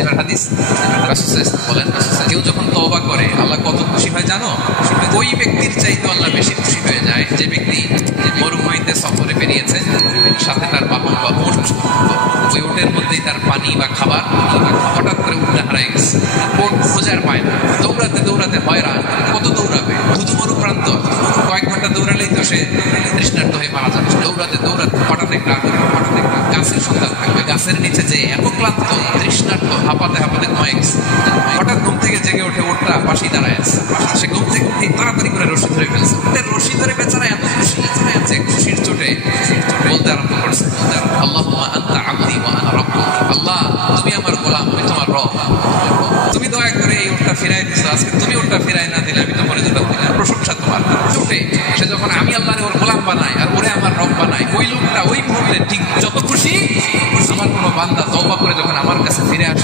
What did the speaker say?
এবার হাদিস রাসূল বলেন, কেউ যখন তওবা করে আল্লাহ কত খুশি হয় জানো? ওই ব্যক্তির চাইতে আল্লাহ বেশি খুশি হয়ে যায় যে ব্যক্তি মরুভূমিতে সফরে বেরিয়েছে, সাথে তার বাহন বা উট, ওই উটের মধ্যেই তার পানি বা খাবার, হঠাৎ করে উঠে হারাই গেছে, উট খোঁজার পায় না, দৌড়াতে দৌড়াতে হয়রান, কত দৌড়াবে, ধুধু মরু প্রান্ত, কয়েক ঘন্টা দৌড়ালেই তো সে তৃষ্ণার্ত হয়ে মারা যাবে। দৌড়াতে দৌড়াতে হঠাৎ একটা গাছের সন্ধান থাকবে, গাছের নিচে যে এত ক্লান্ত তৃষ্ণার্ত হাঁপাতে হাঁপাতে ঘুমায় গেছে, হঠাৎ ঘুম থেকে জেগে উঠে উঠটা পাশেই দাঁড়ায় আছে, সে ঘুম থেকে উঠে তাড়াতাড়ি করে রশি ধরে ফেলছে, রশি ধরে বেচারা এত খুশি যে খুশির চোটে বলতে আরম্ভ করছে, আল্লাহুম্মা আনতা আবদি ওয়া আনা রাব্বুক, আল্লাহ তুমি আমার গোলাম, আমি তোমার রব, তুমি দয়া করে এই উটটা ফিরাই দিছো, আজকে তুমি উটটা ফিরাই না দিলে